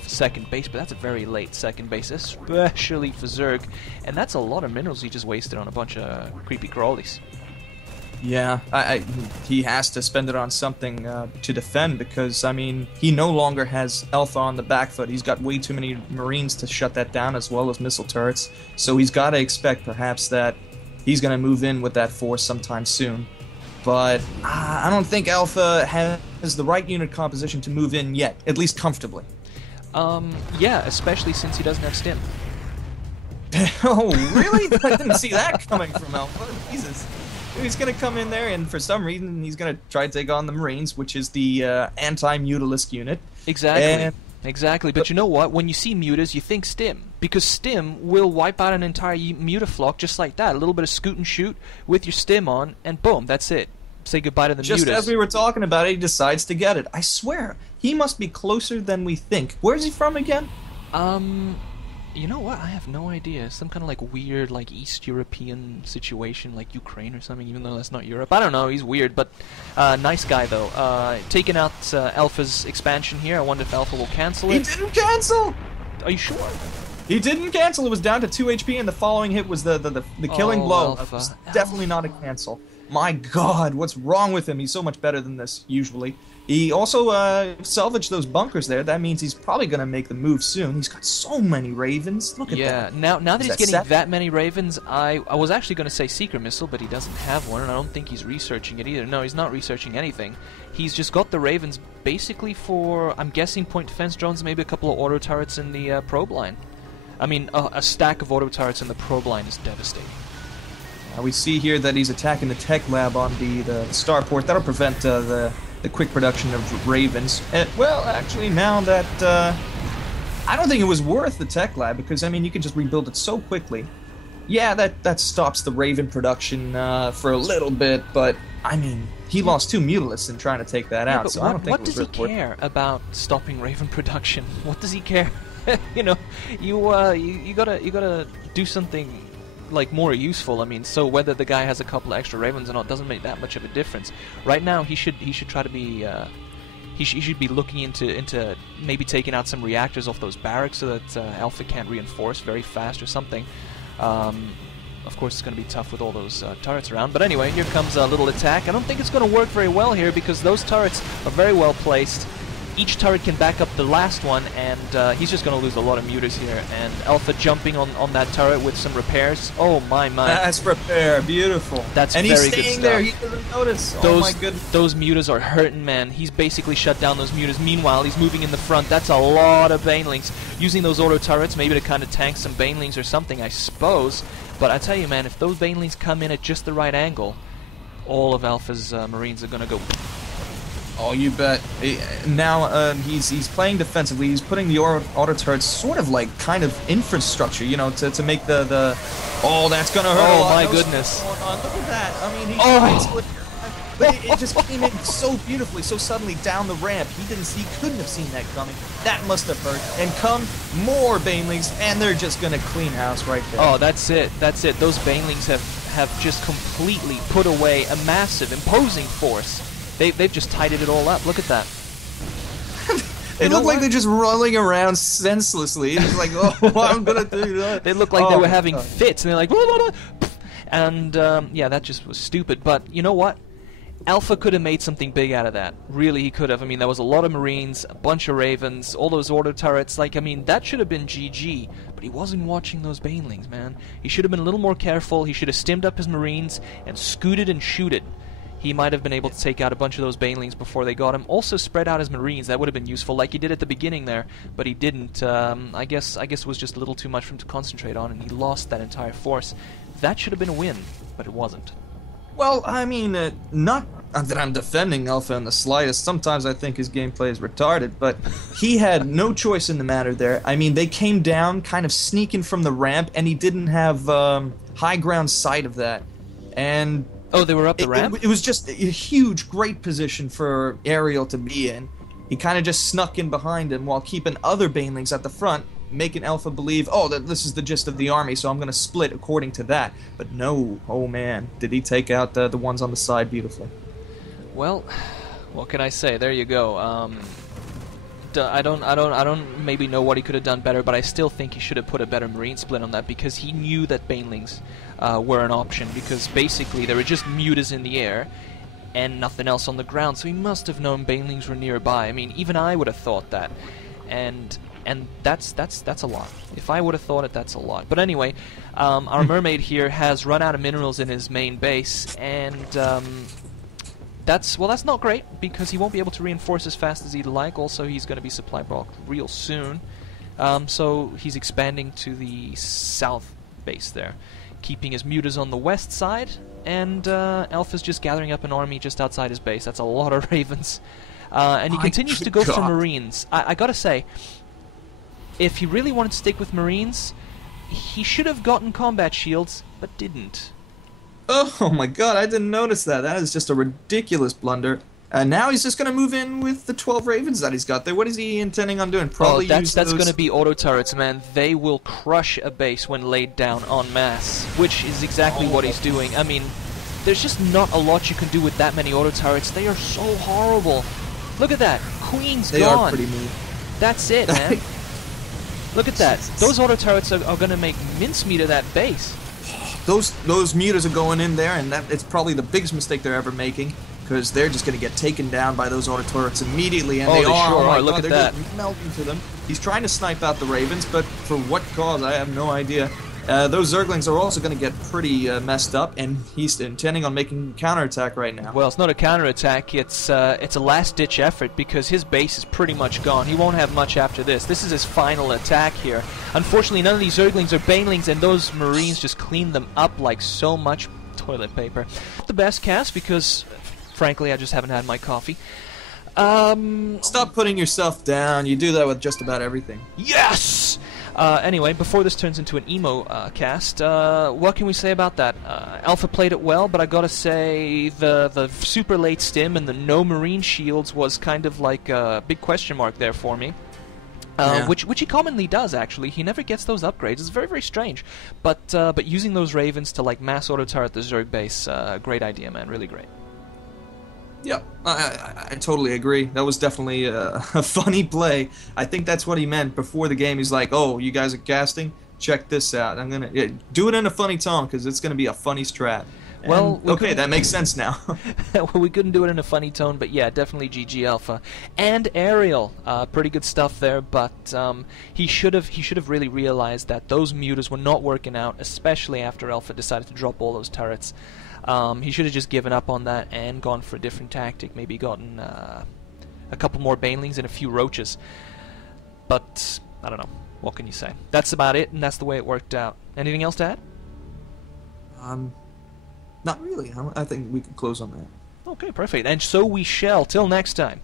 for second base, but that's a very late second base, especially for Zerg, and that's a lot of minerals he just wasted on a bunch of creepy crawlies. Yeah, he has to spend it on something to defend because, I mean, he no longer has Alpha on the back foot. He's got way too many Marines to shut that down, as well as missile turrets. So he's got to expect, perhaps, that he's going to move in with that force sometime soon. But I don't think Alpha has the right unit composition to move in yet, at least comfortably. Yeah, especially since he doesn't have stim. Oh, really? I didn't see that coming from Alpha. Jesus. He's going to come in there, and for some reason, he's going to try to take on the Marines, which is the anti-Mutalisk unit. Exactly. Exactly. But you know what? When you see mutas, you think stim. Because stim will wipe out an entire mutaflock just like that. A little bit of scoot and shoot with your stim on, and boom, that's it. Say goodbye to the mutas. Just as we were talking about it, he decides to get it. I swear, he must be closer than we think. Where's he from again? You know what? I have no idea. Some kind of like weird, like East European situation, like Ukraine or something, even though that's not Europe. I don't know. He's weird, but nice guy though. Taking out Alpha's expansion here. I wonder if Alpha will cancel it. He didn't cancel! Are you sure? He didn't cancel. It was down to 2 HP, and the following hit was the killing blow. Alpha. It was definitely not a cancel. My God, what's wrong with him? He's so much better than this, usually. He also salvaged those bunkers there. That means he's probably going to make the move soon. He's got so many Ravens. Look at that. Yeah, now that he's getting seven? that many Ravens, I was actually going to say Seeker Missile, but he doesn't have one, and I don't think he's researching it either. No, he's not researching anything. He's just got the Ravens basically for, I'm guessing, point defense drones, maybe a couple of auto turrets in the probe line. I mean, a stack of auto turrets in the probe line is devastating. We see here that he's attacking the tech lab on the starport. That'll prevent the quick production of Ravens. And, well, actually, now that... I don't think it was worth the tech lab, because, I mean, you can just rebuild it so quickly. Yeah, that stops the Raven production for a little bit, but, I mean, he lost 2 Mutalisks in trying to take that out, so I don't think what does he care about stopping Raven production? What does he care? You know, you gotta do something like more useful. I mean, so whether the guy has a couple of extra Ravens or not doesn't make that much of a difference. Right now, he should try to be he should be looking into maybe taking out some reactors off those barracks so that Alpha can't reinforce very fast or something. Of course, it's going to be tough with all those turrets around. But anyway, here comes a little attack. I don't think it's going to work very well here because those turrets are very well placed. Each turret can back up the last one, and he's just going to lose a lot of mutas here. And Alpha jumping on that turret with some repairs. Oh, my. That's repair. Beautiful. That's and very he's good staying stuff. there. He doesn't notice. Oh, my goodness. Those mutas are hurting, man. He's basically shut down those mutas. Meanwhile, he's moving in the front. That's a lot of Banelings. Using those auto turrets maybe to kind of tank some Banelings or something, I suppose. But I tell you, man, if those Banelings come in at just the right angle, all of Alpha's Marines are going to go... Oh, you bet. Now he's playing defensively. He's putting the auto turrets sort of like kind of infrastructure, you know, to make the oh, that's gonna hurt. Oh my goodness! Look at that. I mean, but it just came in so beautifully, so suddenly down the ramp. He couldn't have seen that coming. That must have hurt. And come more Banelings, and they're just gonna clean house right there. Oh, that's it. That's it. Those Banelings have just completely put away a massive, imposing force. They've just tidied it all up. Look at that. They look like they're just rolling around senselessly. It's like, oh, I'm gonna do that. They look like they were having fits, and they're like, blah, blah, blah. And yeah, that just was stupid. But you know what? Alpha could have made something big out of that. Really, he could have. I mean, there was a lot of Marines, a bunch of Ravens, all those auto turrets. Like, I mean, that should have been GG. But he wasn't watching those Banelings, man. He should have been a little more careful. He should have stimmed up his Marines and scooted and shooted. He might have been able to take out a bunch of those Banelings before they got him. Also spread out his Marines. That would have been useful, like he did at the beginning there. But he didn't. I guess it was just a little too much for him to concentrate on, and he lost that entire force. That should have been a win, but it wasn't. Well, I mean, not that I'm defending Alpha in the slightest. Sometimes I think his gameplay is retarded, but he had no choice in the matter there. I mean, they came down kind of sneaking from the ramp, and he didn't have high ground sight of that. And... Oh, they were up the ramp? It was just a huge, great position for Yrael to be in. He kind of just snuck in behind him while keeping other Banelings at the front, making Alpha believe, oh, that this is the gist of the army, so I'm going to split according to that. But no, oh man, did he take out the ones on the side beautifully. Well, what can I say? There you go. don't maybe know what he could have done better, but I still think he should have put a better Marine split on that, because he knew that banelings were an option, because basically there were just mutas in the air and nothing else on the ground, so he must have known banelings were nearby. I mean, even I would have thought that, and that's a lot. If I would have thought it, that's a lot. But anyway, our mermaid here has run out of minerals in his main base, and that's not great, because he won't be able to reinforce as fast as he'd like. Also, he's going to be supply blocked real soon, so he's expanding to the south base there, keeping his mutas on the west side, and Alpha's just gathering up an army just outside his base. That's a lot of ravens, and he continues to go for marines. I gotta say, if he really wanted to stick with marines, he should have gotten combat shields, but didn't. Oh my god, I didn't notice that. That is just a ridiculous blunder. Now he's just going to move in with the 12 ravens that he's got there. What is he intending on doing? Probably that's going to be auto turrets, man. They will crush a base when laid down en masse, which is exactly what he's doing. I mean, there's just not a lot you can do with that many auto turrets. They are so horrible. Look at that. Queen's gone. They are pretty mean. That's it, man. Look at that. Those auto turrets are going to make mincemeat of that base. Those mutas are going in there, and it's probably the biggest mistake they're ever making, because they're just going to get taken down by those auto turrets immediately, and they are. Sure oh my Look god, at they're that. just melting to them. He's trying to snipe out the ravens, but for what cause, I have no idea. Those zerglings are also going to get pretty messed up, and he's intending on making a counterattack right now. Well, it's not a counterattack, it's a last-ditch effort, because his base is pretty much gone. He won't have much after this. This is his final attack here. Unfortunately, none of these zerglings are banelings, and those marines just clean them up like so much toilet paper. The best cast, because, frankly, I just haven't had my coffee. Stop putting yourself down. You do that with just about everything. Yes! Anyway, before this turns into an emo cast, what can we say about that? Alpha played it well, but I gotta say the super late stim and the no marine shields was kind of like a big question mark there for me. Yeah. Which he commonly does, actually. He never gets those upgrades. It's very, very strange. But using those ravens to like mass auto turret the Zerg base, great idea, man. Really great. Yep, I totally agree. That was definitely a funny play. I think that's what he meant before the game. He's like, "Oh, you guys are casting? Check this out. I'm gonna do it in a funny tone, because it's gonna be a funny strat." Well, okay, that makes sense now. Well, we couldn't do it in a funny tone, but yeah, definitely GG Alpha and Yrael. Pretty good stuff there, but he should have really realized that those mutas were not working out, especially after Alpha decided to drop all those turrets. He should have just given up on that and gone for a different tactic. Maybe gotten a couple more banelings and a few roaches. But I don't know. What can you say? That's about it, and that's the way it worked out. Anything else to add? Not really. I think we can close on that. Okay, perfect. And so we shall. Till next time.